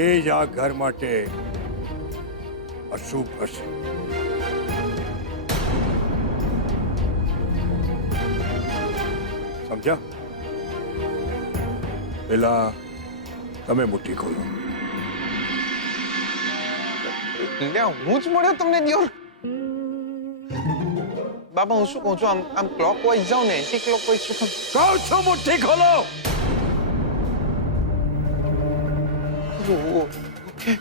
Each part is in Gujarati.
એ જ આ ઘર માટે અશુભ હશે. સમજ્યા? પેલા તમે મુઠ્ઠી ખોલો. હું જ મળ્યો તમને દિયોર. બાબા હું શું કહું છું, આમ ક્લોકવાઇઝ જાઉં ને એન્ટી ક્લોકવાઇઝ શું કહું છું મુઠ્ઠી ખોલો. ઓકે.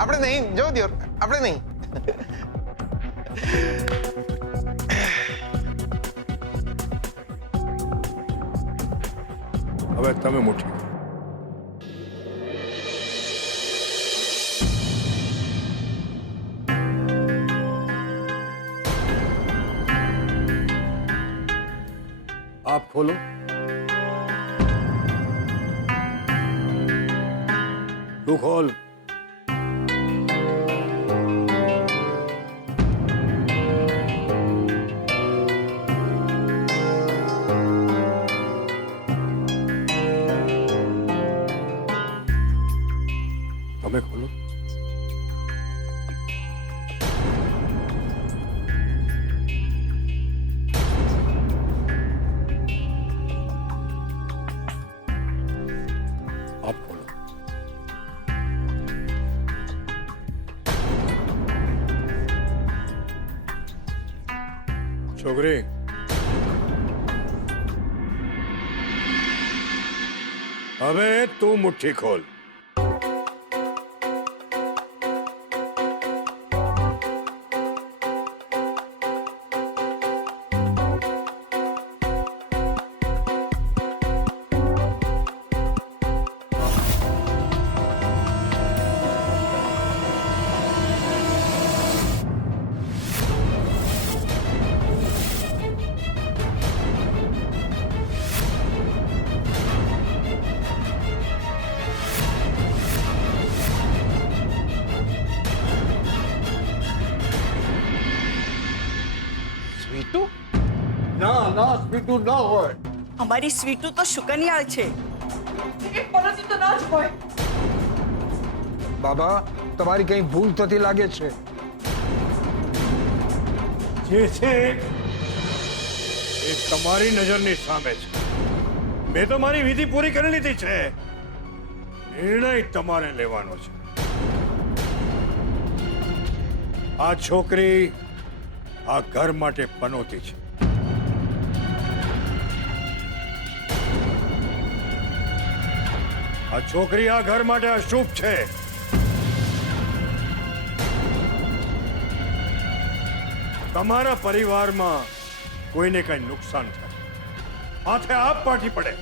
આપણે નહીં જો દિયોર, આપણે નહીં. હવે તમે મુઠ્ઠી. આપ ખોલો. તું ખોલ. તમે ખોલો. આપ ખોલો. છોકરી, હવે તું મુઠ્ઠી ખોલ. સ્વીટુ? ના સ્વીટુ ના હોય. અમારી સ્વીટુ તો શુકનિયાળ છે. એક પરોતી તો ના જ હોય. બાબા તમારી કઈ ભૂલ થતી લાગે છે. જે છે એ તમારી નજરની સામે છે. મેં તો મારી વિધિ પૂરી કરી લીધી છે. નિર્ણય તમારે લેવાનો છે. આ છોકરી આ ઘર માટે પનોતી છે. આ છોકરી આ ઘર માટે અશુભ છે. તમારા પરિવારમાં કોઈને કઈ નુકસાન થાય, માથે આપ પાટી પડે,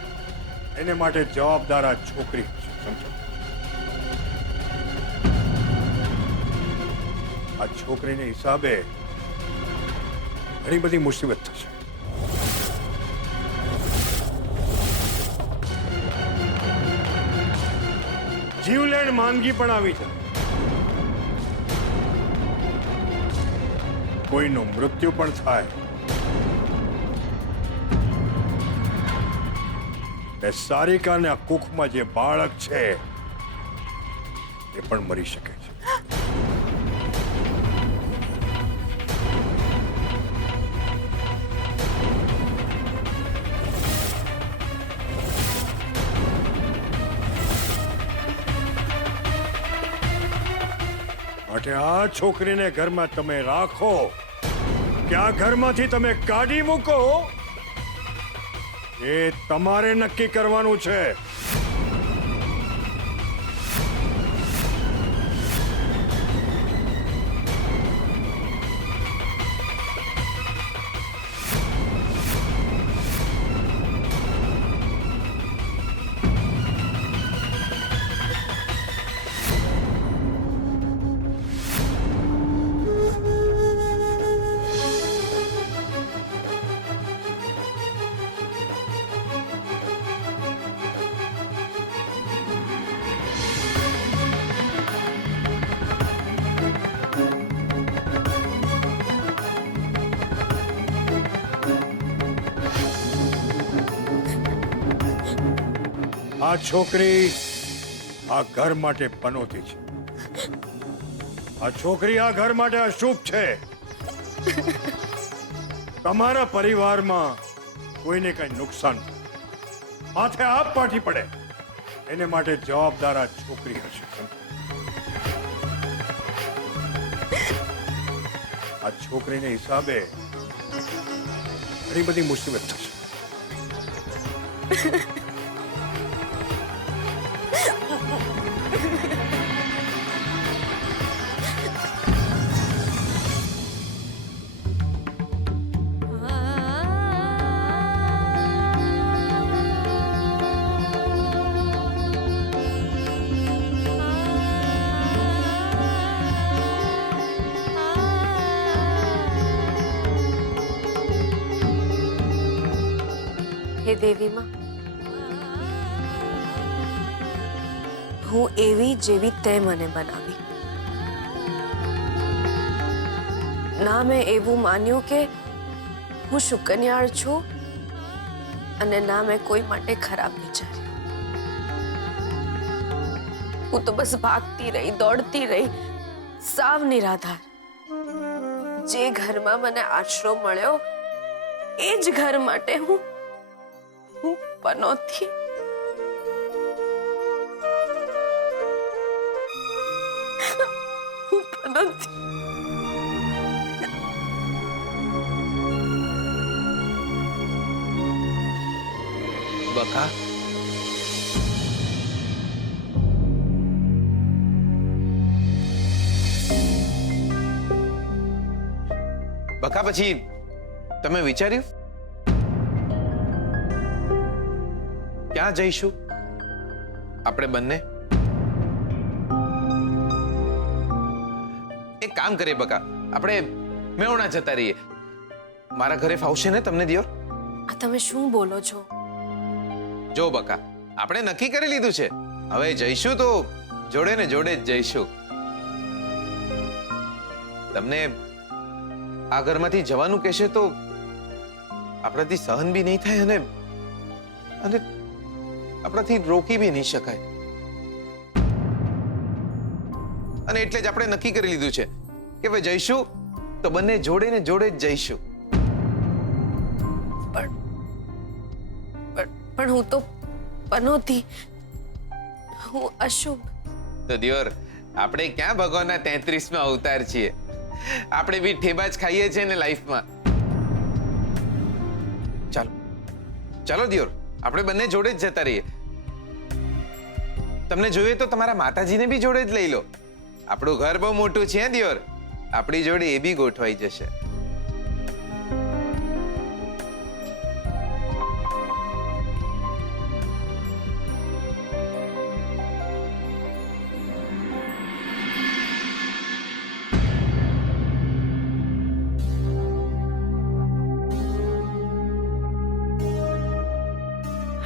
એને માટે જવાબદાર આ છોકરી છે. સમજો? આ છોકરીને હિસાબે ઘણી બધી મુસીબત થશે. જીવલેણ માંદગી પણ આવી છે. કોઈનું મૃત્યુ પણ થાય. એ સારિકાના કુખમાં જે બાળક છે એ પણ મરી શકે છે. માટે આ છોકરીને ઘરમાં તમે રાખો કે આ ઘરમાંથી તમે કાઢી મૂકો એ તમારે નક્કી કરવાનું છે. આ છોકરી આ ઘર માટે પનોતી છે. આ છોકરી આ ઘર માટે અશુભ છે. તમારા પરિવારમાં કોઈને કઈ નુકસાન માથે આપ પાઠી પડે એને માટે જવાબદાર આ છોકરી હશે. આ છોકરીને હિસાબે ઘણી બધી મુસીબત થશે. હે દેવી માં, હું એવી જેવી તે મને બનાવી. ના મેં એવું માન્યું કે હું શુકન્યાળ છું અને ના મેં કોઈ માટે ખરાબ વિચાર્યું. હું તો બસ ભાગતી રહી, દોડતી રહી, સાવ નિરાધાર. જે ઘરમાં મને આશરો મળ્યો એ જ ઘર માટે હું પનોતી. હું પનોતી. બકા, બકા પછી તમે વિચાર્યું ક્યાં જઈશું આપણે બંને? એક કામ કરીએ બકા, આપણે મેહોણા જતા રહીએ. મારા ઘરે ફાવશે ને તમને દિયોર? આ તમે શું બોલો છો? જો બકા, આપણે નક્કી કરી લીધું છે, હવે જઈશું તો જોડે ને જોડે જ જઈશું. તમને આ ઘરમાંથી જવાનું કહેશે તો આપણાથી સહન બી નહીં થાય અને આપણાથી રોકી બી નહીં શકાય. અને એટલે જ આપણે નક્કી કરી લીધું છે કે હવે જઈશું તો બંને જોડે ને જોડે જ જઈશું. પણ હું તો પનોતી, હું અશુભ. તો દિયોર, આપણે ક્યાં ભગવાનના 33માં અવતાર છીએ? આપણે બી ઠેબા જ ખાઈએ છીએ ને લાઈફમાં. ચાલો ચાલો દિયોર, આપણે બંને જોડે જ જતા રહીએ. તમને જોઈએ તો તમારા માતાજીને બી જોડે જ લઈ લો. આપણું ઘર બહુ મોટું છે દિયોર, આપણી જોડે એ બી ગોઠવાઈ જશે.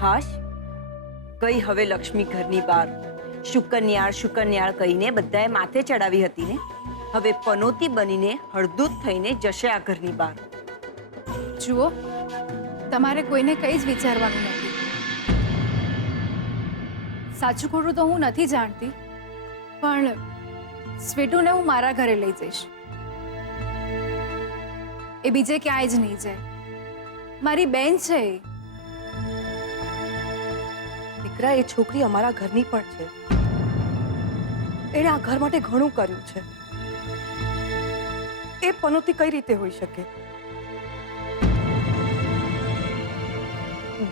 હાશ, કઈ હવે લક્ષ્મી ઘરની બહાર શુકન્યાળ શુકન્યાળ કહીને બધાએ માથે ચડાવી હતી ને, હવે પનોતી બનીને હળદૂત થઈને જશે આ ઘરની બહાર. જુઓ, તમારે કોઈને કંઈ જ વિચારવાનું નથી. સાચું ખોટું તો હું નથી જાણતી, પણ સ્વીટુને હું મારા ઘરે લઈ જઈશ. એ બીજે ક્યાંય જ નહીં જાય. મારી બેન છે એ. દીકરા, એ છોકરી અમારા ઘરની પણ છે. એણે આ ઘર માટે ઘણું કર્યું છે. એ પનોતી કઈ રીતે હોઈ શકે?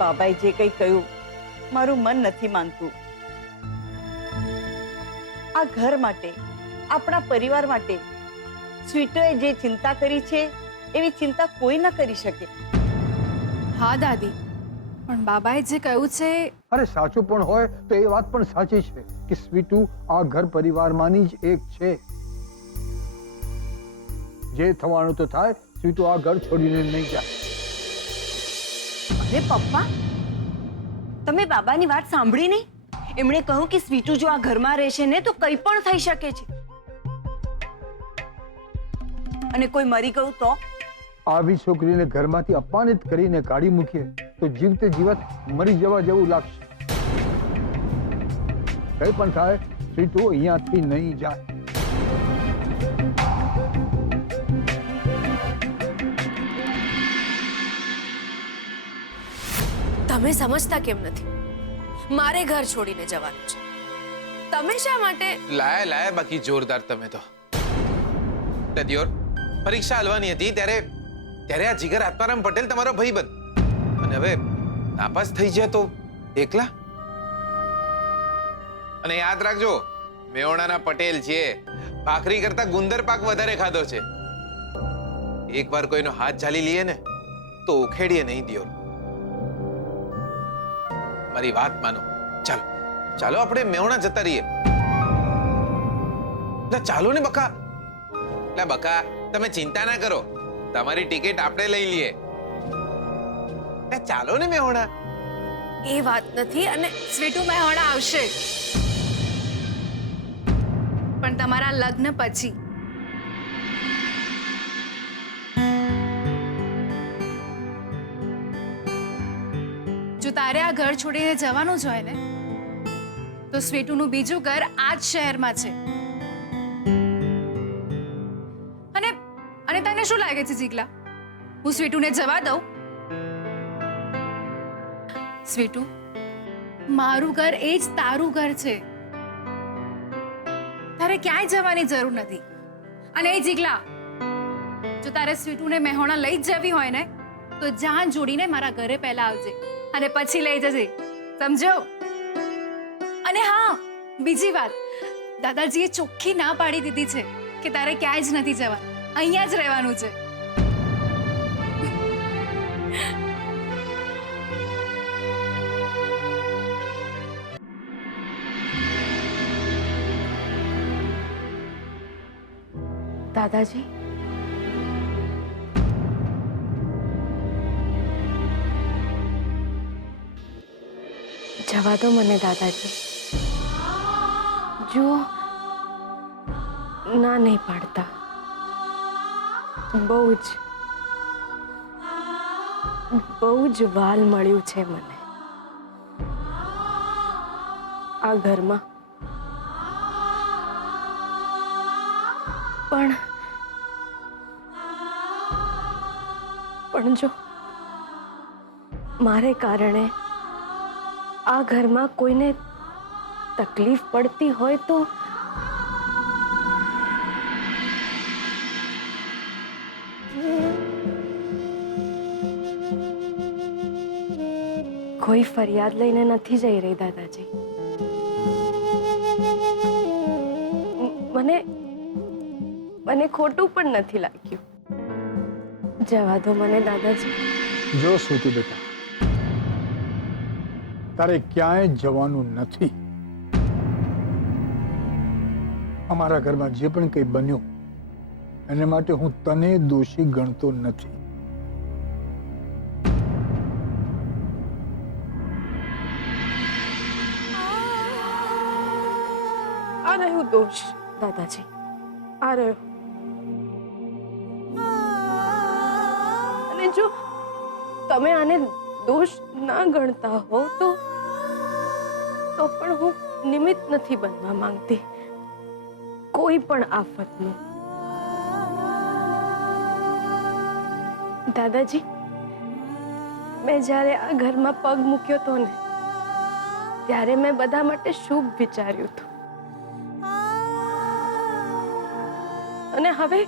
બાબાએ જે કંઈ કહ્યું મારું મન નથી માનતું. આ ઘર માટે, આપણા પરિવાર માટે સ્વીટોએ જે ચિંતા કરી છે એવી ચિંતા કોઈ ન કરી શકે. હા દાદી, પણ બાબાએ જે કહ્યું છે અરે સાચું પણ હોય તો એ વાત પણ સાચી છે કે સ્વીટુ આ ઘર પરિવારમાંની જ એક છે. જે થવાનું તો થાય, સ્વીટુ આ ઘર છોડીને નહીં જાય. અરે પપ્પા, તમે બાબાની વાત સાંભળી નહીં? એમણે કહ્યું કે સ્વીટુ જો આ ઘરમાં રહેશે ને તો કંઈ પણ થઈ શકે છે. અને કોઈ મરી ગયું તો? આવી છોકરીને ઘરમાંથી અપમાનિત કરીને કાઢી મૂકીએ તો જીવતે જીવત મરી જવા જેવું લાગશે. કંઈ પણ થાય સ્વીટુ અહીંયાથી નહીં જાય. તમે સમજતા કેમ નથી? મારે ઘર છોડીને જવાનું છે. તમે શા માટે? લાયા બાકી જોરદાર તમે તો. દિયોર, પરીક્ષા હાલવાની હતી ત્યારે આ જીગર આત્મારામ પટેલ તમારો ભાઈબંધ, અને હવે નાપાસ થઈ જાય તો એકલા. અને યાદ રાખજો, મેહોણાના પટેલ છે, ભાખરી કરતા ગુંદર પાક વધારે ખાધો છે. એકવાર કોઈનો હાથ ઝાલી લઈએ ને તો ઉખેડીએ નહીં દિયોર. મારી વાત માનો. ચાલો ચાલો આપણે મેહોણા જતા રહીએ. ચાલો ને બકા. બકા, તમે ચિંતા ના કરો, તમારી ટિકિટ આપણે લઈ લઈએ. ચાલો ને મેહોણા. એ વાત નથી. અને સ્વીટુ મેહોણા આવશે, પણ તમારા લગ્ન પછી. જો તારે આ ઘર છોડીને જવાનું જ હોય ને, તો સ્વીટુનું બીજું ઘર આ જ શહેરમાં છે. અને તને શું લાગે છે જીગલા, હું સ્વીટુને જવા દઉં? સ્વીટુ, મારું ઘર એ જ તારું ઘર છે. તારે ક્યાંય જવાની જરૂર નથી. અને એ જીગલા, જો તારે સ્વીટુને મેહોણા લઈ જ જવી હોય ને, તો જાન જોડીને મારા ઘરે પહેલા આવજે અને પછી લઈ જજે, સમજો? અને હા, બીજી વાત, દાદાજીએ ચોખ્ખી ના પાડી દીધી છે કે તારે ક્યાંય જ નથી જવાનું, અહીંયા જ રહેવાનું છે. દાદાજી, જવા દો મને દાદાજી. જુઓ, ના નહીં પાડતા. બહુ જ વાલ મળ્યું છે મને આ ઘરમાં. પણ જો મારે કારણે આ ઘરમાં કોઈને તકલીફ પડતી હોય તો કોઈ ફરિયાદ લઈને નથી જઈ રહી દાદાજી. મને ખોટું પણ નથી લાગ્યું. જવા દો મને દાદાજી. જો સ્વીટુ બેટા, તારે ક્યાંય જવાનું નથી. અમારા ઘરમાં જે પણ કંઈ બન્યું એને માટે હું તને દોષી ગણતો નથી. આ રહ્યું દોષ દાદાજી, આ રહ્યો. અને જો તમે આને દોષ ના ગણતા હો તો પણ હું નિમિત્ત નથી બનવા માંગતી કોઈ પણ આફતનું. દાદાજી, મેં જ્યારે આ ઘરમાં પગ મૂક્યો તો ને, ત્યારે મેં બધા માટે શુભ વિચાર્યું હતું. અને હવે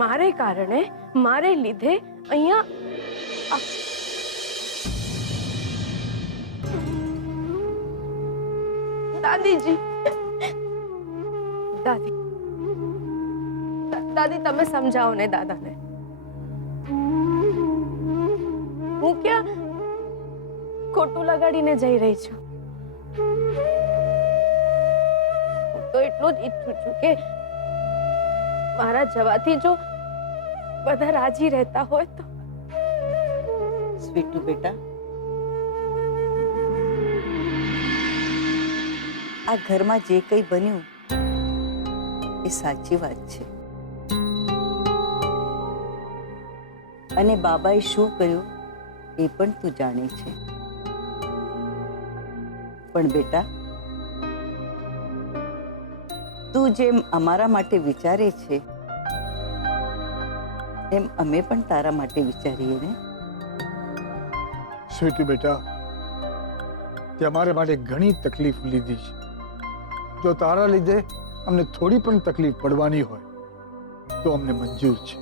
મારે કારણે, મારે લીધે અહીંયા દાદીજી, દાદી તમે સમજાવો ને દાદાને. હું ક્યાં ખોટું લગાડીને જઈ રહી છું. હું તો એટલું જ ઈચ્છું છું કે મારા જવાથી જો બધા રાજી રહેતા હોય તો. સ્વીટુ બેટા, આ ઘરમાં જે કંઈ બન્યું એ સાચી વાત છે, અને બાબાએ શું કર્યું એ પણ તું જાણે છે. પણ બેટા, તું જેમ અમારા માટે વિચારે છે એમ અમે પણ તારા માટે વિચારીએ ને. સ્વીટી બેટા, તે અમારે માટે ઘણી તકલીફ લીધી છે. જો તારા લીધે અમને થોડી પણ તકલીફ પડવાની હોય તો અમને મંજૂર છે.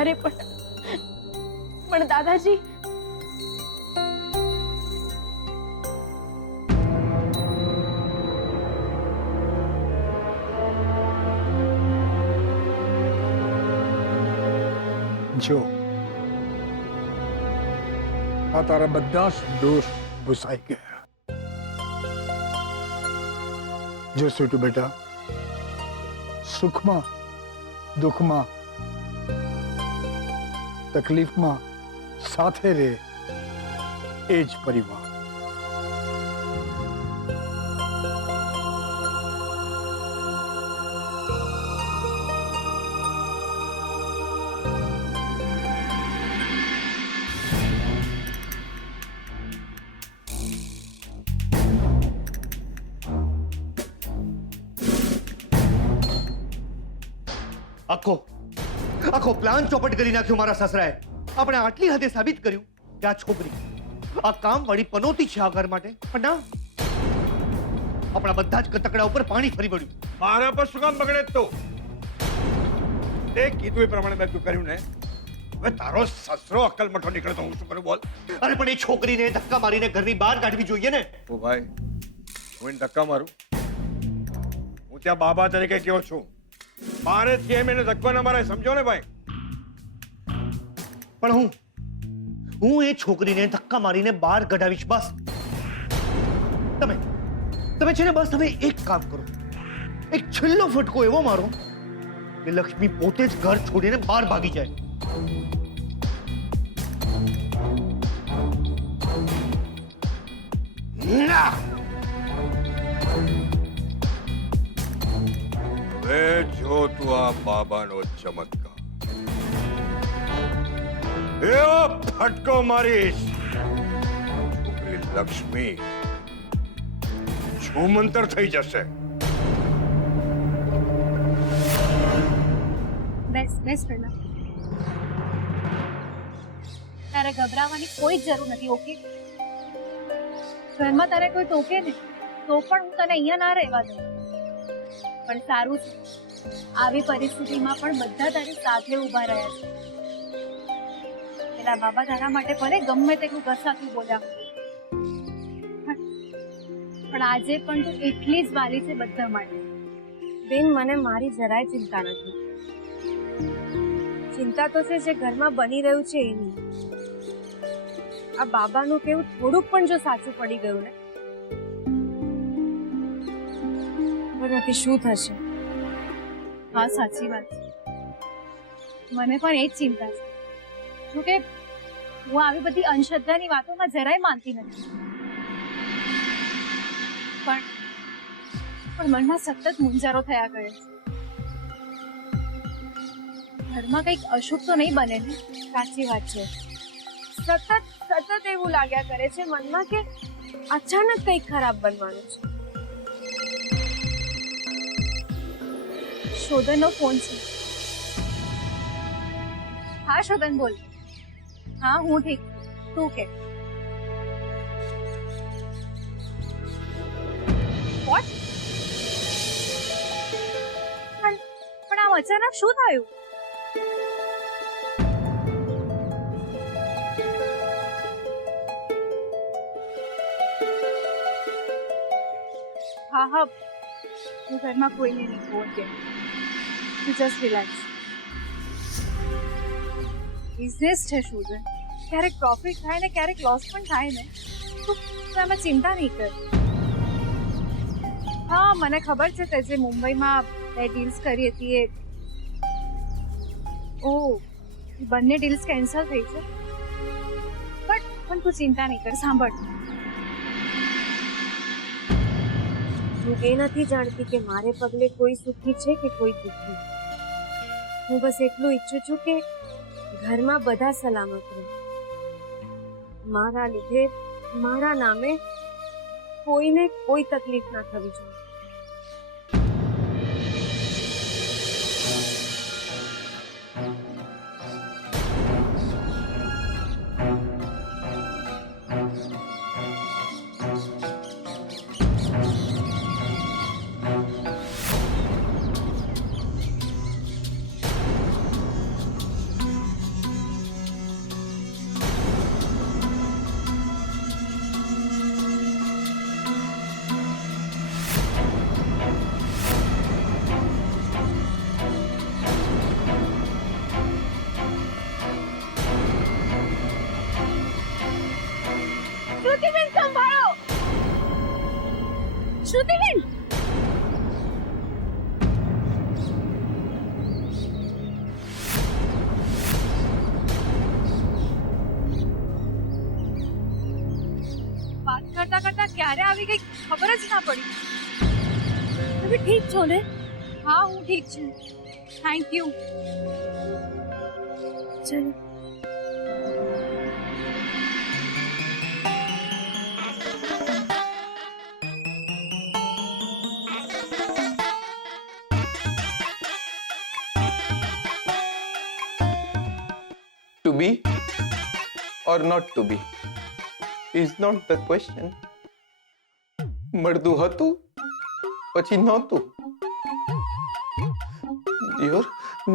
અરે પણ દાદાજી, જો આ તારા બધા જ દોષ ભૂસાઈ ગયા. જો સ્વીટુ બેટા, સુખમાં દુઃખમાં તકલીફમાં સાથે રહે એ જ પરિવાર. આખો પ્લાન ચોપટ કરી નાખ્યો મારા સસરાએ. આપણે આટલી હદે સાબિત કર્યું કે આ છોકરી આ કામ વાળી પનોતી છે આ ઘર માટે, પણ ના, આપણા બધા જ કટકડા ઉપર પાણી ફરી વળ્યું. મારા પર શું કામ બગડે તો? તે કીધું એ પ્રમાણે મેં તું કર્યું ને. હવે તારો સસરો અક્કલ મઠો નીકળે તો હું શું કરું બોલ? અરે પણ એ છોકરીને ધક્કા મારીને ઘરની બહાર કાઢવી જોઈએ ને. ઓ ભાઈ, હું એને ધક્કા મારું? હું ત્યાં બાબા તરીકે કયો છું. મારેથી એમ એને ધક્કો ના મારે, સમજો ને ભાઈ. પણ હું એ છોકરીને ધક્કા મારીને બહાર કઢાવીશ બસ. તમે છે ને બસ તમે એક કામ કરો, એક છેલ્લો ફટકો એવો મારો કે લક્ષ્મી પોતે જ ઘર છોડીને બહાર ભાગી જાય. ના, હવે જો તું આ બાબાનો ચમત્કાર એવો ફટકો મારીશ, છોકરી લક્ષ્મી છૂમંતર થઈ જશે. બેસ પહેલા. તારે ગભરાવાની કોઈ જ જરૂર નથી, ઓકે? ઘરમાં તારે કોઈ ટોકે ને તો પણ હું તને અહીંયા ના રહેવા દઉં. પણ સારું છે, આવી પરિસ્થિતિમાં પણ બધા તારી સાથે ઊભા રહ્યા છે. પેલા બાબા તારા માટે ભલે ગમે તેટલું ઘસાતું બોલ્યા, પણ આજે પણ તું એટલી જ વાલી છે બધા માટે. બેન, મને મારી જરાય ચિંતા નથી. ચિંતા તો છે જે ઘરમાં બની રહ્યું છે એની. આ બાબાનું કેવું થોડુંક પણ જો સાચું પડી ગયું ને, નથી શું થશે. હા, સાચી વાત છે. મને પણ એ જ ચિંતા છે. જો કે હું આવી બધી અંધશ્રદ્ધાની વાતોમાં જરાય માનતી નથી, પણ મનમાં સતત મૂંઝારો થયા કરે છે. ઘરમાં કંઈક અશુભ તો નહીં બને ને? સાચી વાત છે. સતત એવું લાગ્યા કરે છે મનમાં કે અચાનક કંઈક ખરાબ બનવાનું છે. શોધનનો ફોન છે. હા શોધન, બોલ. હા, હું ઠીક. તું કે? વોટ? પણ આમ અચાનક શું થયું? હા, હું ઘરમાં કોઈને નહીં ફોન કે. Just relax. બિઝનેસ છે શોધન, ક્યારેક પ્રોફિટ થાય ને ક્યારેક લોસ પણ થાય ને, તું એમાં ચિંતા નહીં કર. હા, મને ખબર છે તે જે મુંબઈમાં 2 ડીલ્સ કરી હતી એ બંને ડીલ્સ કેન્સલ થઈ છે. પણ તું ચિંતા નહીં કર. સાંભળ, હું એ નથી જાણતી કે મારે પગલે કોઈ સુખી છે કે કોઈ દુઃખી. હું બસ એટલું ઈચ્છું છું કે ઘરમાં બધા સલામત રહે. મારા લીધે, મારા નામે કોઈને કોઈ તકલીફ ના થવી જોઈએ. શ્રુતિબેન સંભાળો. શ્રુતિબેન વાત કરતા કરતા ક્યારે આવી ગઈ ખબર જ ના પડી. તમે ઠીક છો ને? હા હું ઠીક છું. Thank you. ચલો. To be or not to be is not the question. મળતું હતું પછી નહોતું. દિયોર,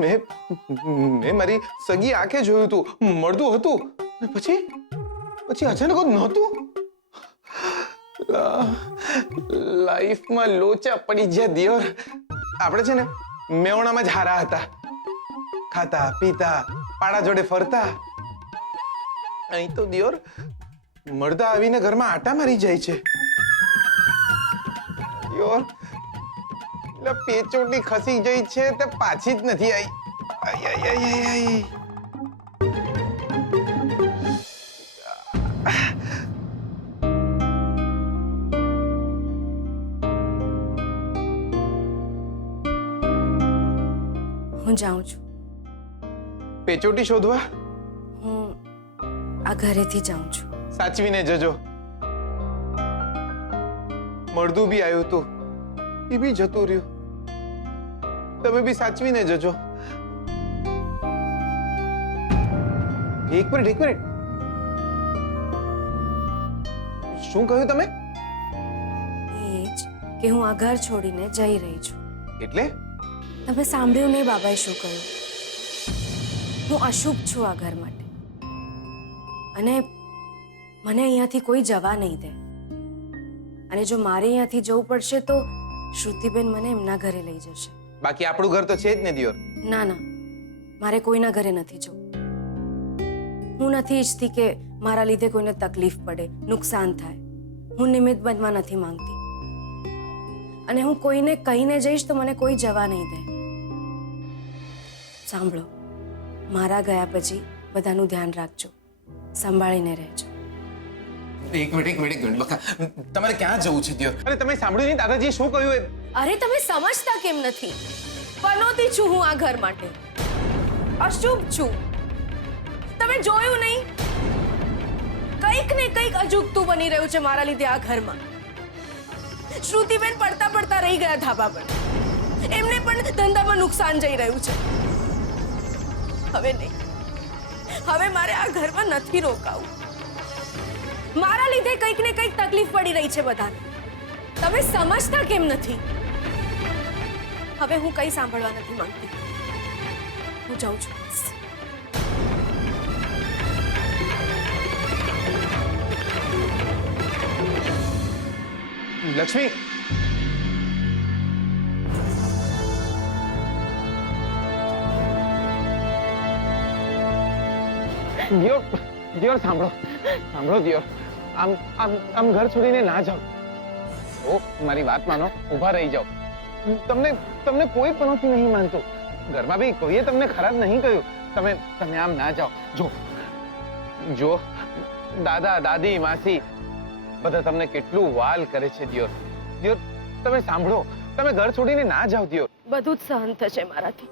મેં મારી સગી આંખે જોયું હતું, મળતું હતું પછી અચાનક જ નહોતું. લાઈફમાં લોચા પડી ગયા દિયોર. આપણે છે ને મેવણામાં જ હારા હતા, ખાતા પીતા પાડા જોડે ફરતા. અહીં તો દિયોર મળતા આવીને ઘરમાં આટા મારી જાય છે. દિયોર પેચોટી ખસી ગઈ છે તે પાછી જ નથી આવી. આઈ આઈ આઈ આઈ આઈ. હું જાઉં છું. પેચોટી શોધવા? હું આ ઘરેથી જાઉં છું. સાચવીને જજો. મળદું બી આવ્યું હતું, એ બી જતું રહ્યું. તમે બી સાચવીને જજો. એક મિનિટ. શું કહ્યું તમે? એ જ કે હું આ ઘર છોડીને જઈ રહી છું. એટલે? તમે સાંભળ્યું નહીં બાબાએ શું કહ્યું? હું અશુભ છું આ ઘર માટે, અને મને અહીંયાથી કોઈ જવા નહીં દે. અને જો મારે અહીંયાથી જવું પડશે તો શ્રુતિબેન મને એમના ઘરે લઈ જશે. બાકી આપણું ઘર તો છે જ ને દિયોર. ના ના, મારે કોઈના ઘરે નથી જવું. હું નથી ઈચ્છતી કે મારા લીધે કોઈને તકલીફ પડે, નુકસાન થાય. હું નિમિત્ત બનવા નથી માંગતી, અને હું કોઈને કહીને જઈશ તો મને કોઈ જવા નહીં દે. સાંભળો, મારા ગયા પછી બધાનું ધ્યાન રાખજો, સંભાળીને રહેજો. એક મિનિટ બકા, તમારે ક્યાં જવું છે દિયોર? અરે તમે સાંભળ્યું નહીં દાદાજી શું કહ્યું એ? અરે તમે સમજતા કેમ નથી? પનોતી છું હું આ ઘર માટે, અશુભ છું. તમે જોયું નહીં? કંઈક ને કંઈક અજુગતું બની રહ્યું છે મારા લીધે આ ઘરમાં. શ્રુતિબેન પડતા પડતા રહી ગયા ધાબા પર. એમને પણ ધંધામાં નુકસાન જઈ રહ્યું છે. હવે નહીં, હવે મારે આ ઘરમાં નથી રોકાવું. મારા લીધે કંઈક ને કંઈક તકલીફ પડી રહી છે બધાને. તમે સમજતા કેમ નથી? હવે હું કંઈ સાંભળવા નથી માંગતી. હું જાઉં છું. લક્ષ્મી, દિયોર સાંભળો દિયોર. આમ ઘર છોડીને ના જાઓ. ઓ મારી વાત માનો, ઊભા રહી જાઓ. તમને કોઈ પનોતી નહીં માનતું. ઘરમાં બી કોઈએ તમને ખરાબ નહીં કહ્યું. તમે આમ ના જાઓ. જો દાદા દાદી માસી બધા તમને કેટલું વાલ કરે છે દિયોર. તમે સાંભળો, તમે ઘર છોડીને ના જાઓ દિયોર. બધું જ સહન થશે મારાથી,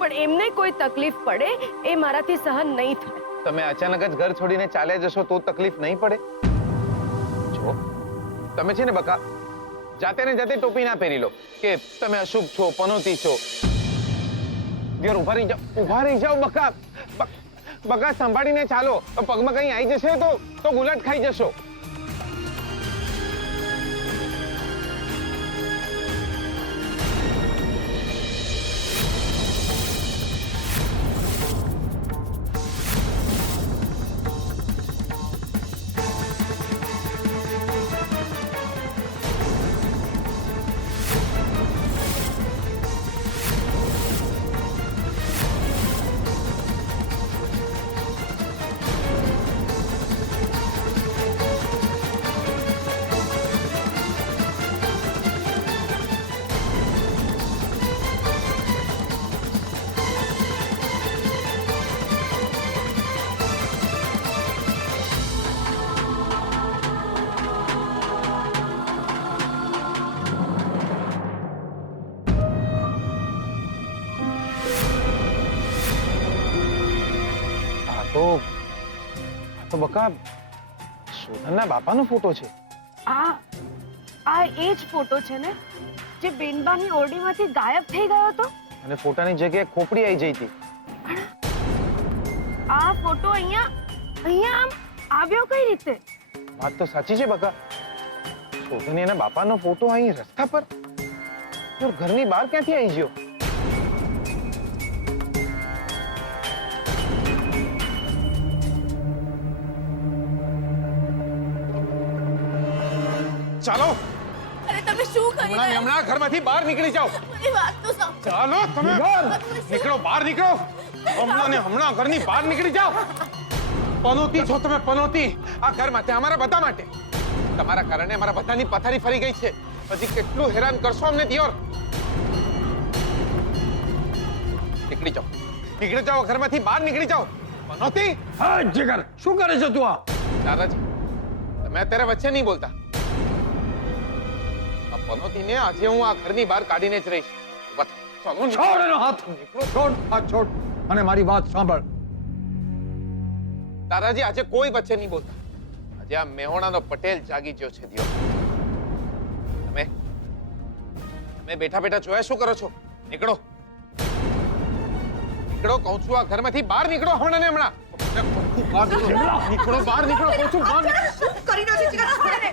પણ એમને કોઈ તકલીફ પડે એ મારાથી સહન નહીં થાય. તમે અચાનક જ ઘર છોડીને ચાલ્યા જશો તો તકલીફ નહીં પડે? જો તમે છે ને બકા જાતે ને જાતે ટોપી ના પહેરી લો કે તમે અશુભ છો, પનોતી છો. દિયોર ઉભા રહી જાઓ બકા. બકા સંભાળીને ચાલો, પગમાં કઈ આવી જશે તો ગુલાટ ખાઈ જશો. તો બકા શોધનના બાપાનો ફોટો છે. આ એ જ ફોટો છે ને જે બેનબાની ઓરડીમાંથી ગાયબ થઈ ગયો હતો. અને ફોટાની જગ્યાએ ખોપડી આવી જઈ હતી. આ ફોટો અહીંયા આમ આવ્યો કઈ રીતે? વાત તો સાચી છે બકા. શોધની એના બાપાનો ફોટો અહીં રસ્તા પર ઘરની બહાર ક્યાંથી આવી ગયો? ચાલો, અરે તમે શું કરી રહ્યા છો? હમણાં ઘરમાંથી બહાર નીકળી જાઓ. મારી વાત તો સાંભળો. ચાલો તમે નીકળો, બહાર નીકળો. હમણાં ઘરની બહાર નીકળી જાઓ. પનોતી છો તમે, પનોતી. આ ઘર માટે, અમારા બધા માટે. તમારા કારણે અમારા બધાની પથારી ફરી ગઈ છે. હજી કેટલું હેરાન કરશો અમને દિયોર. નીકળી જાઓ ઘરમાંથી બહાર નીકળી જાઓ. પનોતી. હા જીગર, શું કરે છે તું આ? દાદાજી, તમે અત્યારે વચ્ચે નહીં બોલતા. પનોતીને આજે હું આ ઘરની બહાર કાઢીને જ રહીશ. ચાલો, છોડ એનો હાથ. છોડ હાથ, છોડ. અને મારી વાત સાંભળ. દાદાજી, આજે કોઈ વચ્ચે નહીં બોલતા. આજે આ મેહોણાનો પટેલ જાગી ગયો છે દિયો. તમે બેઠા બેઠા જોયા શું કરો છો? નીકળો, કહું છું. આ ઘરમાંથી બહાર નીકળો હમણાં ને હમણાં. નીકળો બહાર, નીકળો કહું છું. બહાર કરી નાખી જીગર, છોડ એને.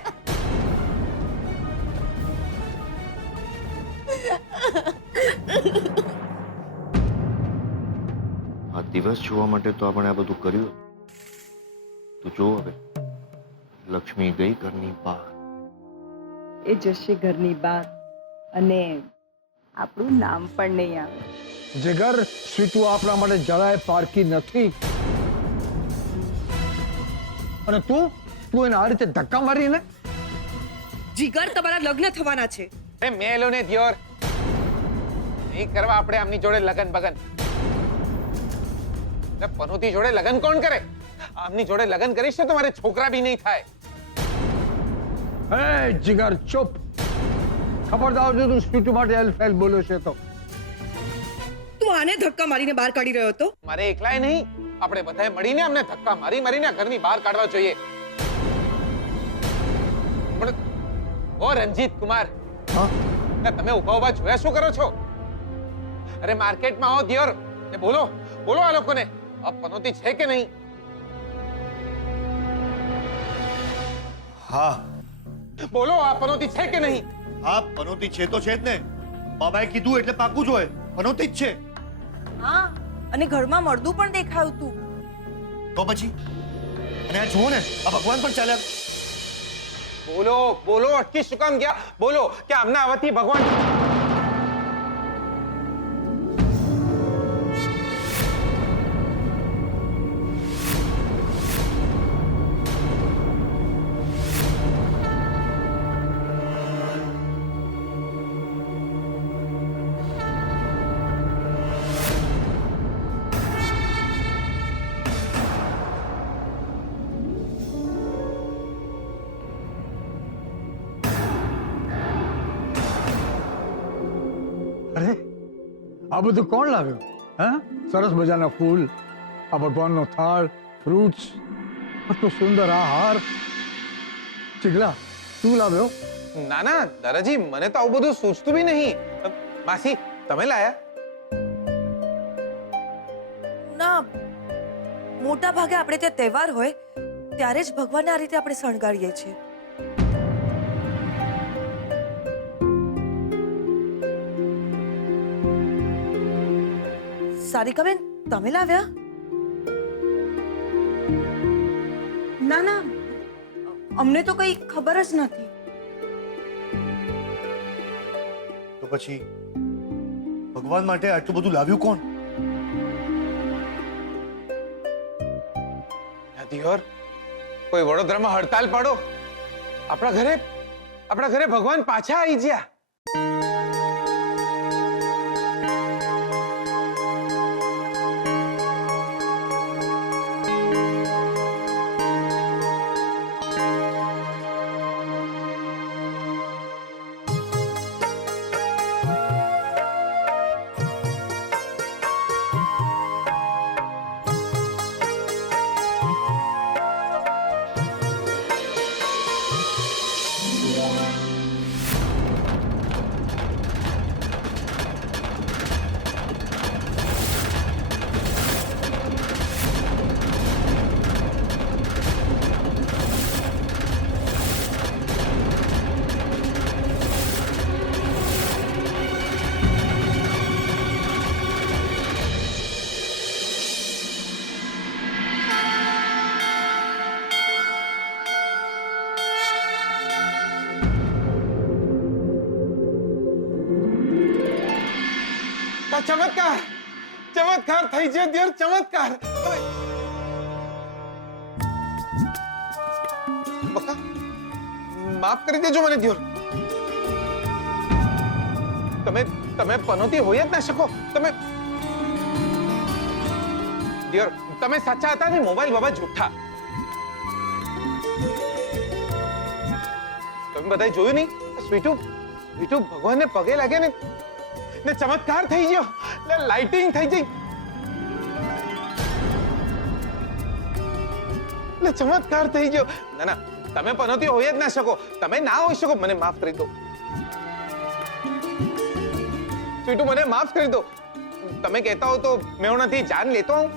આ દિવસ જોવા માટે તો આપણે આ બધું કર્યું. તો જો હવે લક્ષ્મી ગઈ ઘરની બહાર. એ જશે ઘરની બહાર અને આપણું નામ પણ નહીં આવે. જીગર, સ્વીટુ આપણા માટે જરાય પારકી નથી. અને તું એને આ રીતે ધક્કા મારીને? જીગર, તમારા લગ્ન થવાના છે. મેલો ને દિયોર, નહીં કરવા આપણે આમની જોડે લગન બગન. પનોતી જોડે લગન કોણ કરે? આમની જોડે લગન કરીશ તો તમારે છોકરા બી નહીં થાય. હે જીગર, ચૂપ. ખબરદાર જો તું સ્વીટુ માટે એલફેલ બોલ્યો છે તો. તું આને ધક્કા મારીને બહાર કાઢી રહ્યો હતો? મારે એકલાય નહીં, આપણે બધાએ મળીને અમને ધક્કા મારીને ઘરની બહાર કાઢવા જોઈએ. ઓ રંજીત કુમાર, તમે ઉભા જોયા શું કરો છો? અરે માર્કેટમાં આવો દિયોર, બોલો આ લોકોને આ પનોતી છે કે નહીં? હા, બોલો, આ પનોતી છે કે નહીં? હા, પનોતી છે તો છે જ ને. બાબાએ કીધું એટલે પાકું જ હોય. પનોતી જ છે. હા, અને ઘરમાં મળદું પણ દેખાયું તું. તો પછી અને આ જુઓ ને, આ ભગવાન પણ ચાલ્યા. બોલો, અટકી શું કામ ગયા? બોલો કે આમના આવવાથી ભગવાન. અરે, આ બધું કોણ લાવ્યું? હા, સરસ મજાના ફૂલ, આ ભગવાનનો થાળ, ફ્રૂટ્સ, આટલો સુંદર આ હાર. ચીગલા, તું લાવ્યો? ના ના દાદાજી, મને તો આવું બધું સૂચતું બી નહીં. માસી, તમે લાયા? ના, મોટા ભાગે આપણે ત્યાં તહેવાર હોય ત્યારે જ ભગવાનને આ રીતે આપણે શણગારીએ છીએ. સારિકાબેન, તમે લાવ્યા? ના ના, અમને તો કઈ ખબર જ નથી. તો પછી ભગવાન માટે આટલું બધું લાવ્યું કોણ? દિયોર, કોઈ વડોદરામાં હડતાલ પાડો. આપણા ઘરે ભગવાન પાછા આવી ગયા. ચમત્કાર ચમત્કાર થઈ ગયો દિયોર, ચમત્કાર. બકા, માફ કરી દેજો મને દિયોર. તમે પનોતી હોય જ ના શકો. દિયોર, તમે સાચા હતા ને મોબાઈલ બાબા જૂઠા. તમે બધાએ જોયું નહીં? સ્વીટુ ભગવાનને પગે લાગે ને ચમત્કાર થઈ ગયો, લાઇટિંગ થઈ ગઈ, ચમત્કાર થઈ ગયો. ના ના, તમે પનોતી હોય જ ના શકો. તમે ના હોઈ શકો. મને માફ કરી દો સ્વીટુ, મને માફ કરી દો. તમે કહેતા હો તો મેહોણાથી જાન લેતો આવું.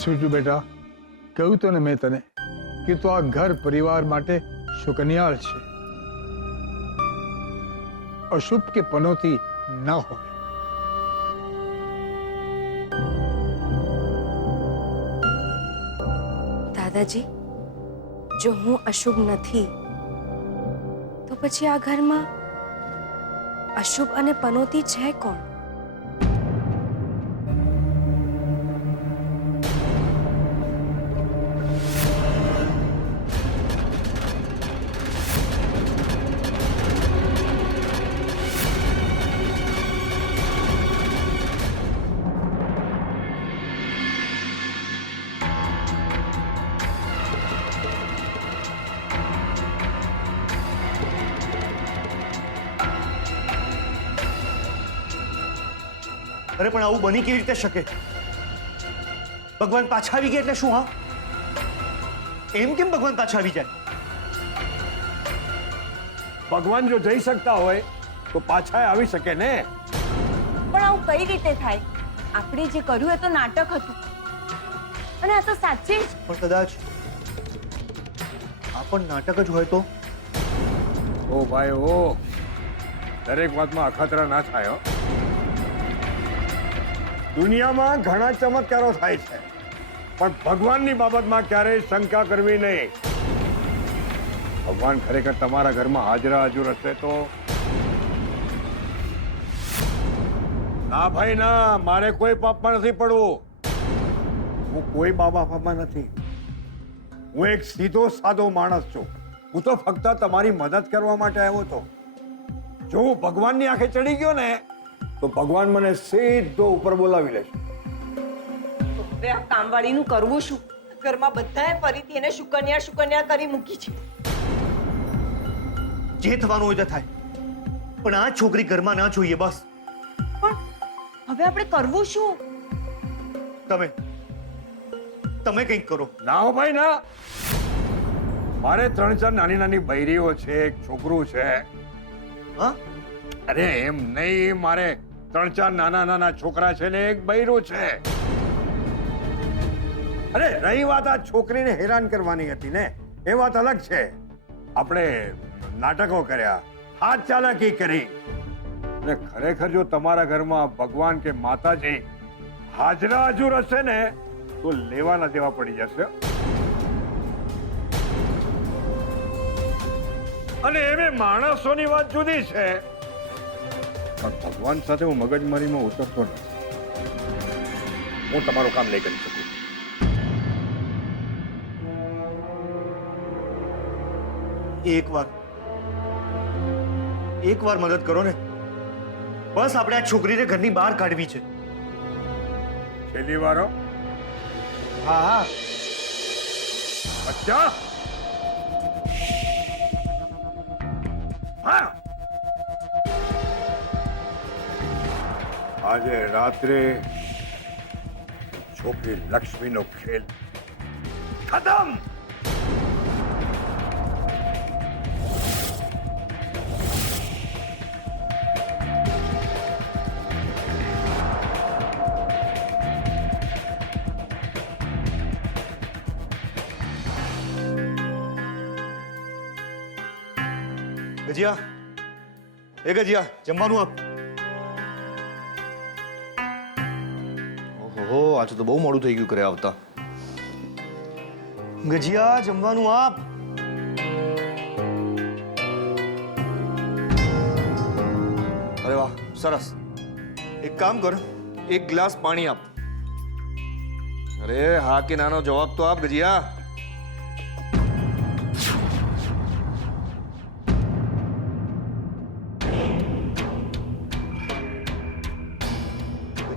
સ્વીટુ બેટા, કહ્યું તો ને મેં તને કે તું આ ઘર પરિવાર માટે શુકનિયાળ છે. અશુભ કે પનોતી ના હોય. દાદાજી, જો હું અશુભ નથી તો પછી આ ઘરમાં અશુભ અને પનોતી છે કોણ? અરે પણ આવું બની કેવી રીતે શકે? ભગવાન પાછા આવી ગયા એટલે શું? હા, એમ કેમ ભગવાન પાછા આવી જાય? ભગવાન જો જઈ શકતા હોય તો પાછા આવી શકે ને. પણ આવું કઈ રીતે થાય? આપણે જે કર્યું એ તો નાટક હતું, અને આ તો સાચી જ. પણ કદાચ આ પણ નાટક જ હોય તો? ઓ ભાઈ ઓ, દરેક વાતમાં અખાતરા ના થાય હો. દુનિયામાં ઘણા ચમત્કારો થાય છે, પણ ભગવાનની બાબતમાં ક્યારેય શંકા કરવી નહીં. ભગવાન ખરેખર તમારા ઘરમાં હાજર હશે તો? ના ભાઈ ના, મારે કોઈ પાપમાં નથી પડવું. હું કોઈ બાપામાં નથી. હું એક સીધો સાદો માણસ છું. હું તો ફક્ત તમારી મદદ કરવા માટે આવ્યો હતો. જો હું ભગવાનની આંખે ચડી ગયો ને તો ભગવાન મને સીધો ઉપર બોલાવી લેશે. હવે આ કામવાળીનું કરવું શું? ઘરમાં બધાએ ફરીથી એને શુકન્યા કરી મૂકી છે. જે થવાનું હોય તે થાય, પણ આ છોકરી ઘરમાં ના જોઈએ બસ. પણ હવે આપણે કરવું શું? તમે કંઈક કરો. ના હો ભાઈ ના, મારે 3-4 નાની નાની બૈરીઓ છે, એક છોકરું છે. હા અરે એમ નહીં, મારે 3-4 નાના નાના છોકરા છે ને એક બૈરું છે. અરે રહી વાત આ છોકરીને હેરાન કરવાની હતી ને, એ વાત અલગ છે. આપણે નાટકો કર્યા, હાથ ચાલાકી કરી, અને ખરેખર જો તમારા ઘરમાં ભગવાન કે માતાજી હાજરા હજુર હશે ને તો લેવાના દેવા પડી જશે. અને એવે માણસોની વાત જુદી છે, પણ ભગવાન સાથે હું મગજમારીમાં ઉતરતો નથી. હું તમારું કામ નહીં કરી શકું. એક વાર મદદ કરો ને. બસ આપણે આ છોકરીને ઘરની બહાર કાઢવી છે. છેલ્લી વારો. હા બચ્ચા, હા, આજે રાત્રે છોકરી લક્ષ્મીનો ખેલ ખતમ. ગજિયા, એ ગજિયા, જમવાનું આપ. ઓહો, આજે તો બહુ મોડું થઈ ગયું ઘરે આવતા. ગજિયા, જમવાનું આપ. અરે વાહ, સરસ. એક કામ કર, એક ગ્લાસ પાણી આપ. અરે હા કે નાનો જવાબ તો આપ ગજિયા.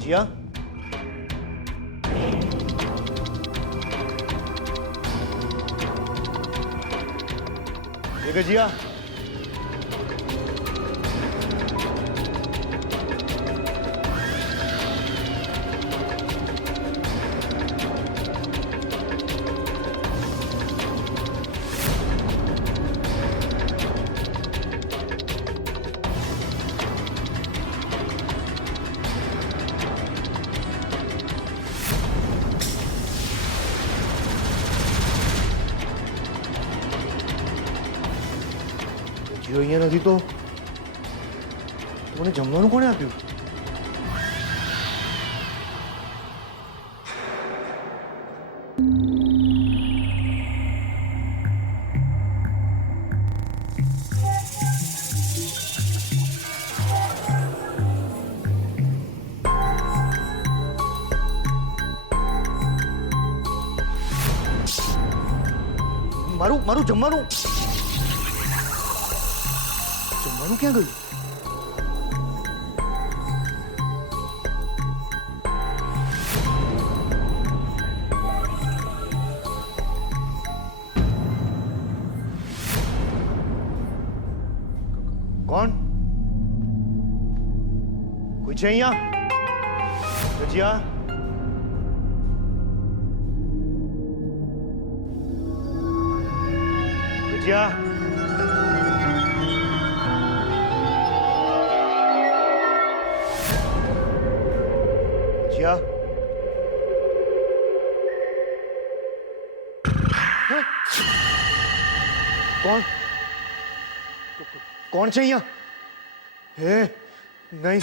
ગજિયા, એ ગજિયા. જીઓ અહીંયા નથી તો મને જમવાનું કોણે આપ્યું? મારું જમવાનું ક્યાં ગયું? કોણ? કોઈ છે અહીંયા? ગજિયા, ગજિયા, ગજિયા. કોણ કોણ છે અહીંયા? હે નહીં.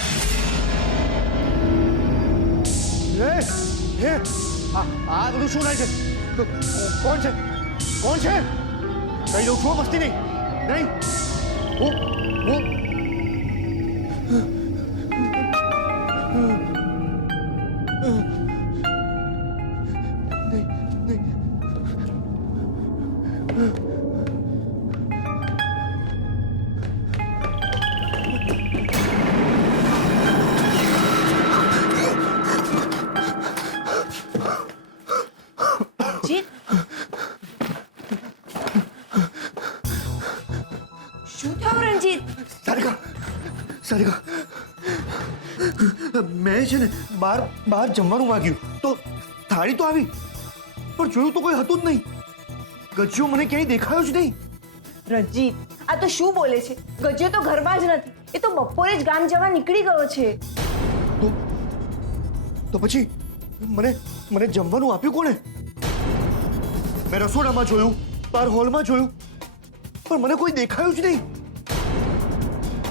હે આ બધું શું થાય છે? કોણ છે? કોણ છે? કઈ દઉં છું, મસ્તી નહીં. નહીં, હું શું થયું રણજીત? સારિકા, મેં છે ને બહાર જમવાનું માંગ્યું તો થાળી તો આવી, પણ જોયું તો કોઈ હતું જ નહીં. ગજ્યો મને ક્યાંય દેખાયો જ નહીં. રણજીત, આ તો શું બોલે છે? ગજ્યો તો ઘરમાં જ નથી. એ તો બપોરે જ ગામ જવા નીકળી ગયો છે. તો પછી મને જમવાનું આપ્યું કોણે? મેં રસોડામાં જોયું, બહાર હોલમાં જોયું, પણ મને કોઈ દેખાયું જ નહીં.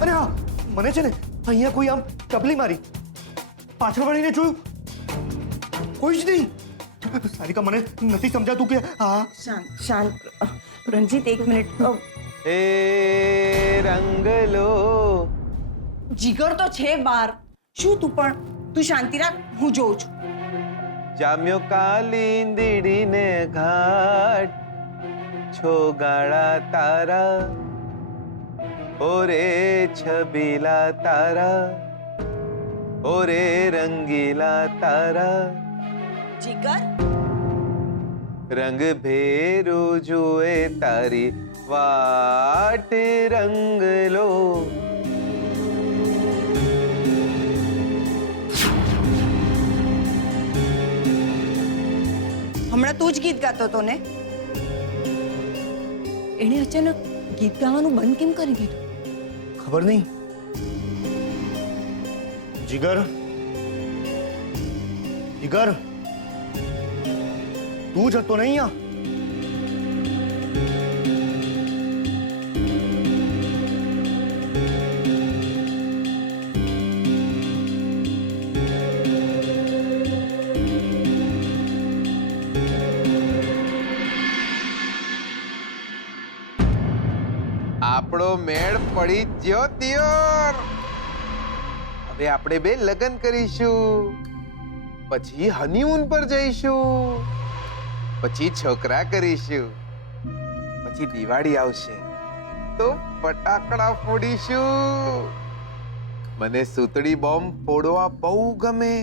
અને હા, મને છે ને અહીંયા કોઈ આમ ટપલી મારી, પાછળ વળીને જોયું, કોઈ જ નહીં. સારિકા, મને નથી સમજાતું કે આ શાંત શાંત. રણજીત, એક મિનિટ. એ રંગલો જીગર તો છે બહાર. શું તું શાંતિ રાખ, હું જોઉં છું. જામ્યો કાલિંદીડીને ઘાટ છો ગાળા તારા ઓરે છબીલા તારા ઓરે રંગીલા તારા જીગર, રંગ ભેરો જોએ તારી વાટ રંગલો. હમણાં તું જ ગીત ગાતો હતો ને? એણે અચાનક ગીત ગાવાનું બંધ કેમ કરી દીધું? ખબર નહીં. જીગર, જીગર, તું જ હતો ને અહીંયા? આપણો મેળ પડી ગયો દિયોર. હવે આપણે બે લગ્ન કરીશું, પછી હનીમૂન પર જઈશું, પછી છોકરા કરીશું, પછી દિવાળી આવશે તો ફટાકડા ફોડીશું. મને સૂતળી બોમ્બ ફોડવા બહુ ગમે.